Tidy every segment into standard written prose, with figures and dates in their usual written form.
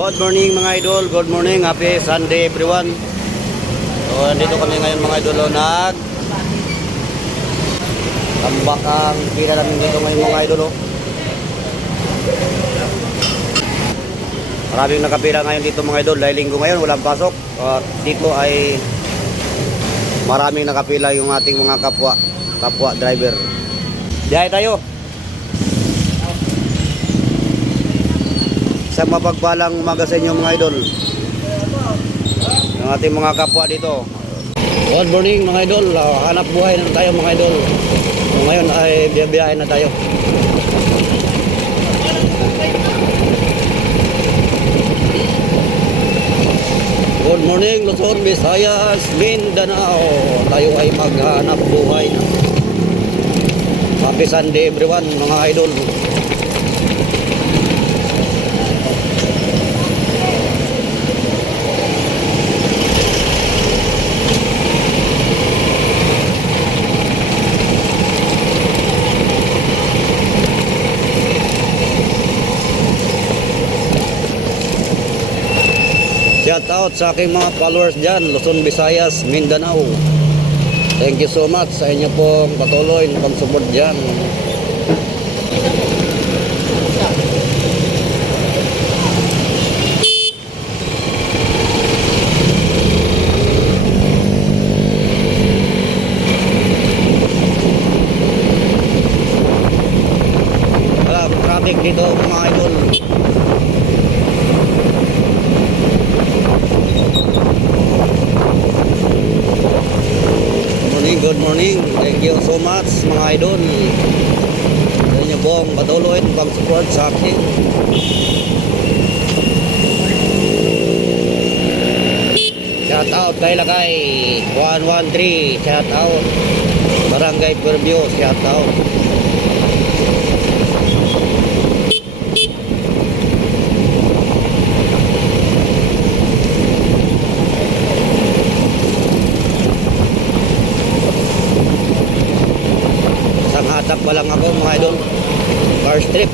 Good morning mga idol, good morning, happy Sunday everyone. So nandito kami ngayon mga idol, tambak ang pila namin dito ngayon mga idol. Maraming nakapila ngayon dito mga idol dahil linggo ngayon, walang pasok. Dito ay maraming nakapila yung ating mga kapwa driver. Diyan tayo. Isang mapagpalang umaga sa inyo mga idol, yung ating mga kapwa dito. Good morning mga idol, hanap buhay na tayo mga idol. So, ngayon ay biyahe na tayo. Good morning Luzon, Visayas, Mindanao. Tayo ay maghanap buhay na. Happy Sunday everyone mga idol. Shout out sa aking mga followers dyan, Luzon, Visayas, Mindanao. Thank you so much sa inyo pong patuloy na pag-support dyan. Wala, traffic dito mga idol. Good morning, thank you so much mga idol sa inyo pong patuloy at pag-support sa akin. Shout out kay Lakay 113, shout out Barangay Purview, shout out. Hatak pa lang ako mga idol. First trip.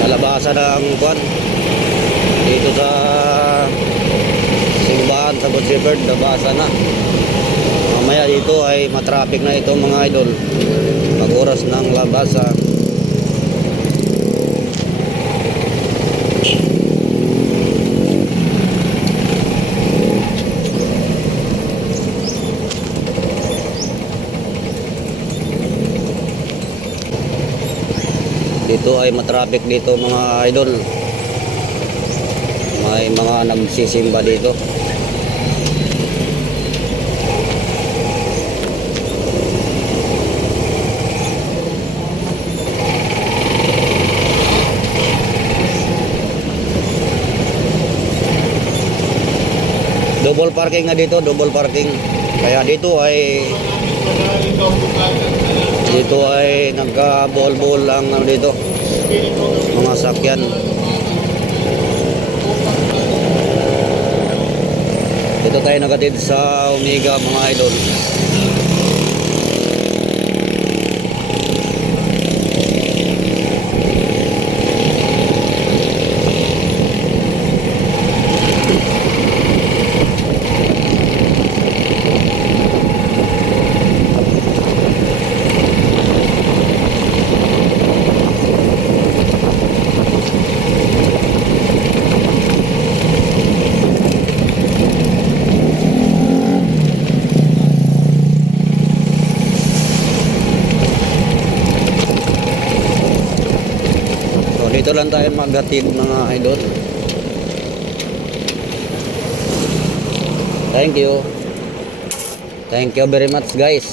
Nalabasan ng buwan dito sa simbahan sa Good Shepherd, nabasa na. Mamaya dito ay matraffic na ito mga idol pag oras ng labasan. Dito ay matraffic dito mga idol. May mga nagsisimba dito. Double parking na dito, double parking. Kaya dito ay nagka-bol-bol lang dito mga sakyan. Dito tayo nagatid sa Omega mga idol. Dito lang tayo maghatid mga idol. Thank you very much guys.